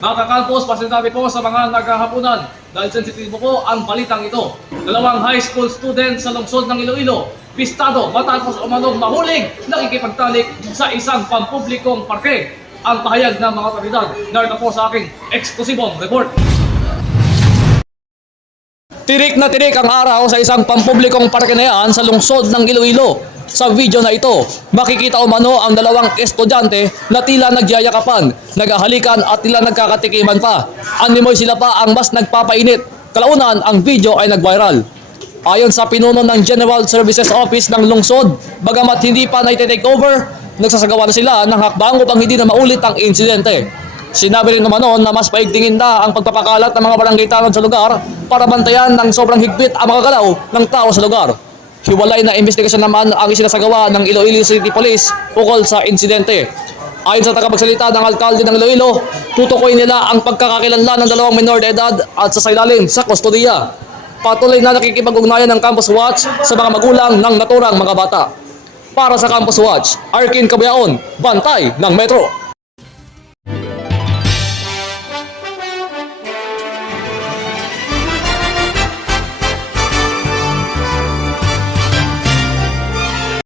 Mga ka-campus, pasinabi po sa mga naghahapunan dahil sensitibo po ang balitang ito. Dalawang high school students sa lungsod ng Iloilo, pistado matapos umanong mahuling nakikipagtalik sa isang pampublikong parke. Ang pahayag ng mga otoridad, narito po sa aking eksklusibong report. Tirik na tirik ang araw sa isang pampublikong parke na yan sa lungsod ng Iloilo. Sa video na ito, makikita umano ang dalawang estudyante na tila nagyayakapan, naghahalikan at tila nagkakatikiman pa. Animoy sila pa ang mas nagpapainit. Kalaunan, ang video ay nag-viral. Ayon sa pinuno ng General Services Office ng lungsod, bagamat hindi pa na-take over, nagsasagawa na sila ng hakbang upang hindi na maulit ang insidente. Sinabi rin naman noon na mas paigtingin na ang pagpapakalat ng mga barangay tanod sa lugar para bantayan ng sobrang higpit ang mga galaw ng tao sa lugar. Hiwalay na investigasyon naman ang isinasagawa ng Iloilo City Police ukol sa insidente. Ayon sa tagapagsalita ng alkalde ng Iloilo, tutukoy nila ang pagkakakilanlan ng dalawang minor de edad at sasailalim sa kustodiya. Patuloy na nakikipag-ugnayan ng Campus Watch sa mga magulang ng naturang mga bata. Para sa Campus Watch, Arkin Cabayaon, Bantay ng Metro.